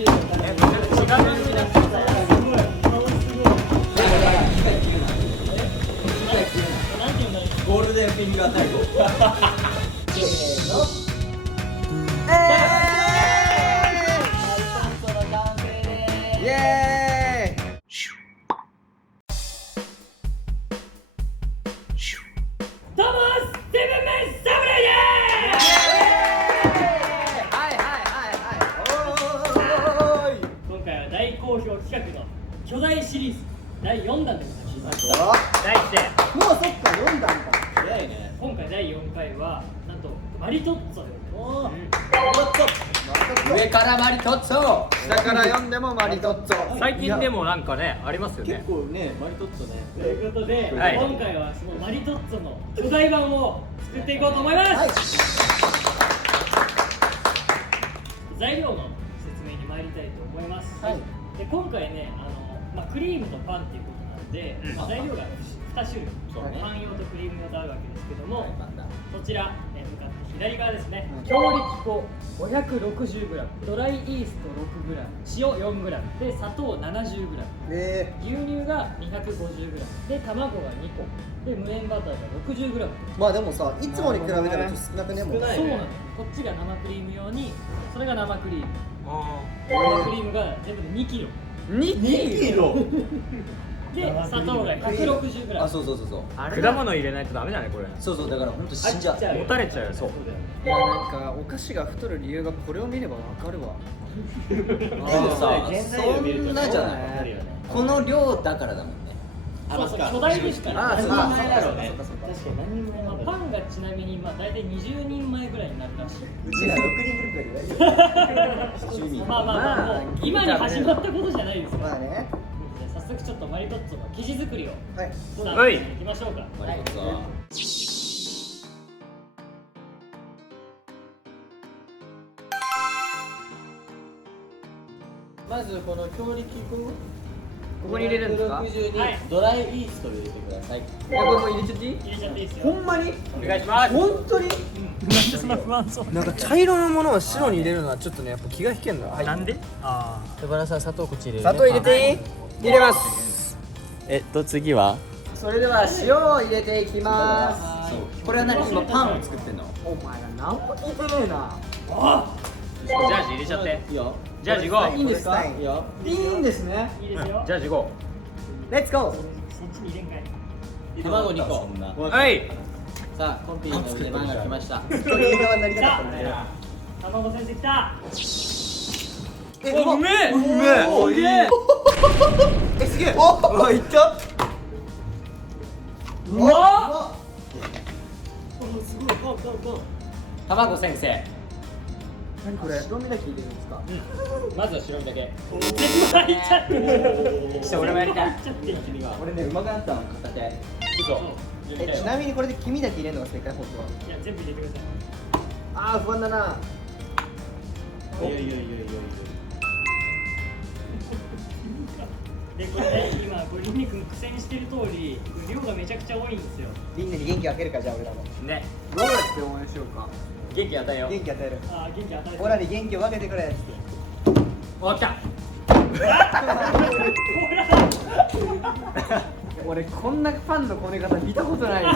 違う番組だったらゴールデンフィンガータイム。せーのイエーイ。どうもセブンメン侍です。今回は大好評企画の巨大シリーズ第4弾でございます。題してもうそっか読んだんか。早いね。今回第4回はなんとマリトッツォでございます。上からマリトッツォ。下から読んでもマリトッツォ。最近でもなんかねありますよね。結構ね、マリトッツォね。ということで、はい今回はそのマリトッツォの巨大版を作っていこうと思います。はい。材料の説明に参りたいと思います。はいで今回ね、クリームとパンっていうことなんで、材料が2種類、そうねパン用とクリーム用とあるわけですけども、そちら、向かって左側ですね、うん強力粉 560g、ドライイースト 6g、塩 4g、で砂糖 70g、牛乳が 250g、で卵が2個、で無塩バターが 60g。まあでもさ、いつもに比べたらちょっと少なくねもん。少ないそうなの。こっちが生クリーム用に、それが生クリーム。あ生クリームが全部で2キロ。 2キロ。で、砂糖が 160g。あ、そうそうそうそう。ー果物入れないとダメだねこれ。そうそう、だから本当死んじゃう。持たれちゃうよ。そう。いやなんかお菓子が太る理由がこれを見ればわかるわ。でもさ、そんなじゃない。この量だからだもんね。そうそう、巨大ですから。あそう何人前だろうね。そうかそうか確かに何人前なんだろう。パンがちなみに大体20人前ぐらいになるらしい。うちら6人グループやけどまあもう今に始まったことじゃないですから。まあね。じゃあ早速ちょっとマリトッツォの生地作りをはい。スタートしていきましょうか。マリトッツォ。まずこの強力粉ここに入れるんですかはいドライイーストを入れてください。これも入れちゃっていい？入れちゃっていいですよ。ほんまに？お願いします。本当に？なんでそんな不安そうなんか茶色のものを白に入れるのはちょっとねやっぱ気が引けんだ。はい。なんで？あ手放さ砂糖こっち入れる。砂糖入れていい？入れます。次は？それでは塩を入れていきまそう。これは何？今パンを作ってんの？す。お前ら何も聞いてねえな。あジャージ入れちゃって。いいよ。ジャージ行こいいんですか？いいよ。いいんですね。いいですよう。ジャージ行こレッツゴー。そっちに入れんかい。卵2個。う。はい。さあ、コンピューターの出番が来ました。一人側になりたかったね。卵先生きた。うめえ。うめえ。おいいね。えすげえ。おいった。うまっ。卵先生。何これ？白身だけ入れるんですか？まずは白身だけ。全部入っちゃってる。して俺もやりたい。入っちゃってる。君は。俺ねうまくなったの片手。嘘。ちなみにこれで黄身だけ入れるのが正解本当は。いや全部入れてください。ああ不安だな。いやいやいやいやいでこれね今これリンネ君苦戦してる通り量がめちゃくちゃ多いんですよ。リンネに元気をあげるかじゃあ俺らも。ね。どうやって応援しようか。元気与えよう。元気与える。あー元気与えて。俺らに元気を分けてくれって。お、来た。俺こんなパンのこね方見たことないよ。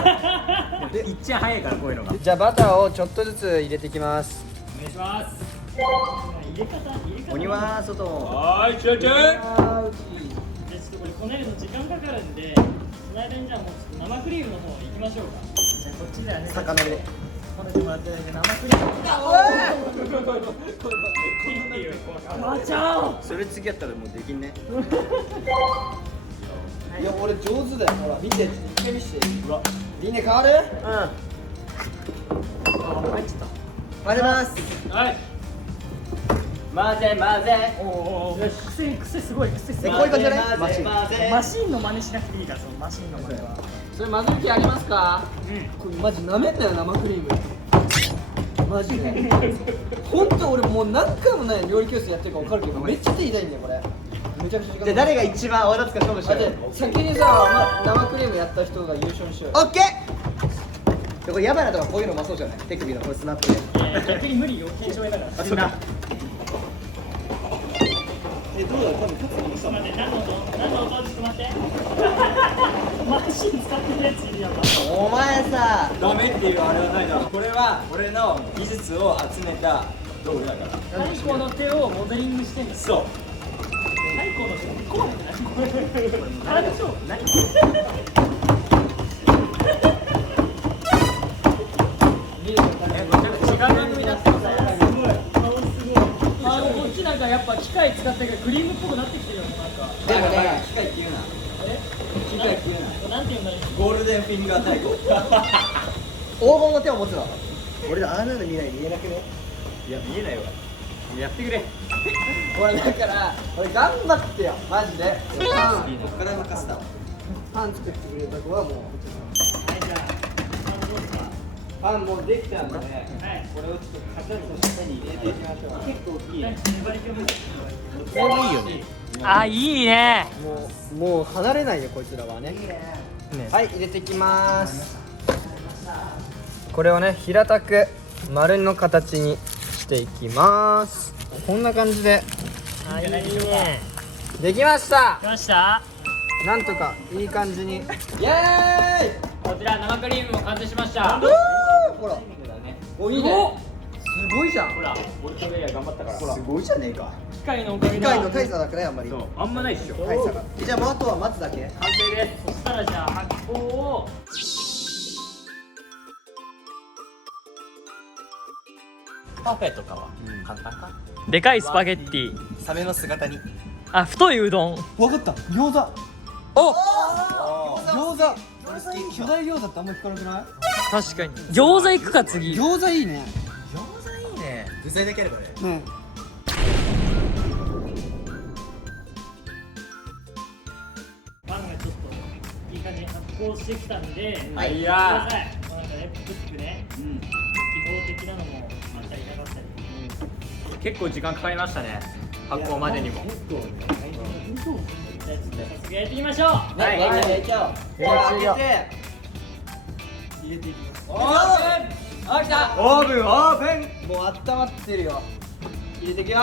いっちゃ早いからこういうのが。じゃあバターをちょっとずつ入れていきます。お願いします。入れ方。鬼は外。はーい、集中。じゃあちょっとこれこねるの時間かかるんで、その間にじゃあもうちょっと生クリームの方行きましょうか。じゃあこっちだよね。魚で。こねてもらってる間生クリーム。ガチャン。それ次やったらもうできんね。いや俺上手だよ。ほら見て一回見して。リンネ変わる？うん。入っちゃった。混ぜます。はい。混ぜ混ぜ。よし、癖すごい癖すごい。こういう感じじゃない？混ぜ混ぜ。マシンの真似しなくていいからそのマシンの真似は。それ混ぜる気ありますか？これマジなめんなよ生クリーム。マジで。本当俺もう何回もない料理教室やってるから分かるけどめっちゃ手痛いんだよこれ。めちゃくちゃ時間。で誰が一番泡立つか勝負しよう。先にさ、生クリームやった人が優勝にしようよ。オッケー。これヤバいなとかこういうのうまそうじゃない？手首のこれスナップで。逆に無理よ、検証だから。そんな。どうだろう、多分勝つかもしれない。何の音ちょっと待ってマシン使ってるやついるやんか。お前さダメっていうあれはないだろ。これは俺の技術を集めた道具だから。太鼓の手をモデリングしてんです。そう。太鼓の手怖くない？体でしょ？何？違う番組になってるから。すごい。顔すごい。こっちなんかやっぱ機械使ってるからクリームっぽくなってきてるよねなんか。でもね機械って言うな。機械って言うな。なんて言うんだろう。ゴールデンフィンガー太鼓。黄金の手を持つの。俺らああなの見ない見えなくね。いや見えないわやってくれ俺だから俺頑張ってよマジで。パンいいねこっから任せた。パン作ってくれた子はもうはいじゃあどうですか。パンもうできたんで、はい。これをちょっと型の下に入れていきましょう。結構大きい。粘り気を見せて。これいいよねあいいね。もう離れないよこいつらはね。はい入れていきます。これをね平たく丸の形にしていきます。こんな感じであいいね。できました来。ました。なんとかいい感じにイエーイ。こちら生クリームも完成しました。ほらおいいね。すごいじゃん。ほら俺とベリア頑張ったからほらすごいじゃねえか。機械のおかげだ。機械の大差だからねあんまり。そうあんまないっしょ大差が。じゃあもうあとは待つだけ。完成です。そしたらじゃあ発酵をパフェとかは簡単か。でかいスパゲッティ。サメの姿に。あ太いうどん。わかった。餃子。お餃子。巨大餃子ってあんまり聞かなくない？確かに。餃子行くか次。餃子いいね。餃子いいね。具材だけあればね。ね。パンがちょっといい感じに発酵してきたんで。はいやー。なんかねプクプクね。記号的なのもあったりなかったり。結構時間かかりましたね発酵までにもじゃあちょっと早速やっていきましょう。はい焼いちゃおう。開けて入れていきます。オープン。あ来た。オーブンオープン。もう温まってるよ。入れていくよ。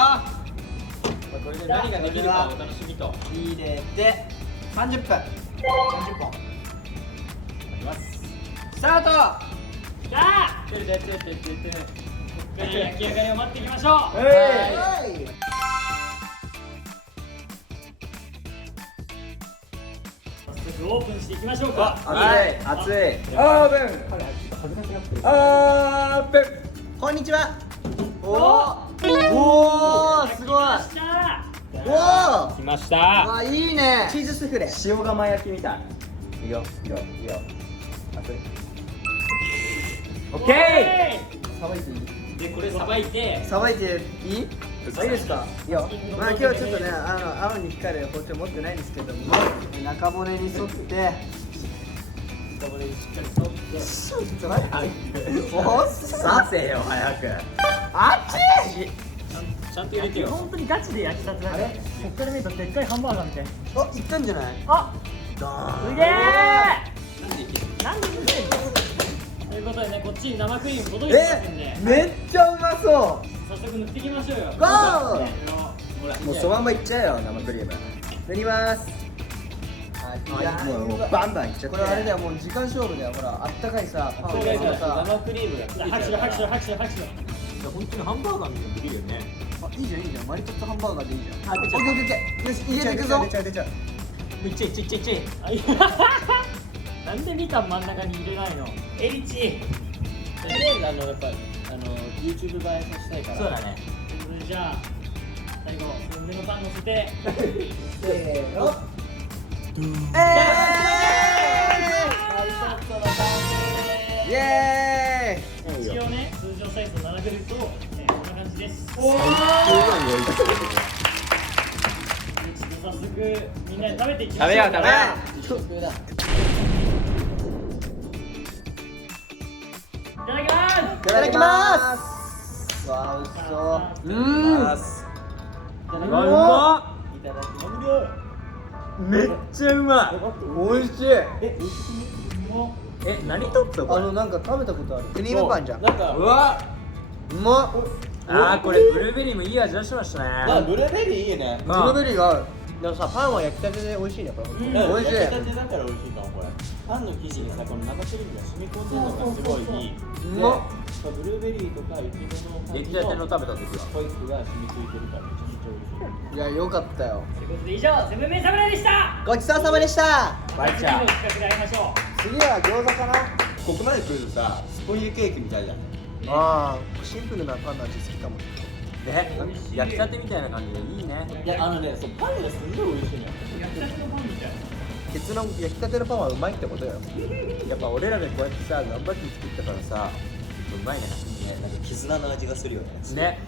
これで何ができるかお楽しみと入れて30分。30本。スタート。来た。ここから焼き上がりを待っていきましょう。はい。早速オープンしていきましょうか。熱い。オーブン。オープン。こんにちは。おおすごい。来ました。おお。来ましたあいいね。チーズスフレ。塩釜焼きみたいいいよいいよいいよオッケさばいていい？でこれさばいて。さばいていい？いいですか？いいよ。まあ今日はちょっとね青に光る包丁持ってないんですけども、中骨に沿って。中骨にしっかり沿って。ちょっと待って。おっさせよ早く。あっち。ちゃんと入れてよ本当にガチで焼きたてだね。こっから見るとでっかいハンバーガーみたい。あいったんじゃない？あドーン。すげえ。なんでいけるなんで見てんの？ということでねこっちに生クリーム届いてますんで。めっちゃうまそう。早速塗っていきましょうよ。ゴー。ほらもうそのまんまいっちゃえよ生クリーム。塗ります。もうバンバンいっちゃって。これあれだよもう時間勝負だよほらあったかいさパンをさ生クリームが拍手拍手拍手拍手。本当にハンバーガーみたいにできるよねあいいじゃんいいじゃんマリトッツォハンバーガーでいいじゃんあオッケーオッケーオッケーよし入れていくぞ出ちゃう出ちゃう。いっちゃいっちゃいっちゃいっちゃいあいやなんでみかん真ん中に入れないの？エリチ。でやっぱYouTube 映えさせたいからそうだねじゃあ最後上のパン乗せて。せーのイエーイ一応ね通常サイズと並べるとこんな感じです。早速みんなで食べていきましょう。食べよう食べよいただきます。いただきますわあ美味しそういただきうまます。いただきます。めっちゃうまい美味しいも何トップこれ？なんか食べたことあるクリームパンじゃんなんかうわうまっあーこれブルーベリーもいい味出してましたまあね。ブルーベリーいいね。ブルーベリーがでもさパンは焼きたてで美味しいねこれうん美味しい焼きたてだから美味しいかもこれ。パンの生地にさこの生クリームが染み込んでるのがすごいいい。うまっでブルーベリーとかイチゴの感じ出来たての食べた時はホイップが染みついてるからめちゃめちゃ美味しい。いやよかったよということで以上セブンメイ侍でしたごちそうさまでしたバイチャー次の企画で会いましょう。次は餃子かなここまで来るとさスポンジケーキみたいだね。ああシンプルなパンの味好きかもね焼きたてみたいな感じでいいね。いやねそうパンがすごい美味しいのよ。焼きたてのパンみたいな。結論焼きたてのパンはうまいってことよやっぱ俺らでこうやってさ頑張って作ったからさうまいね。ね、なんか絆の味がするよね。ね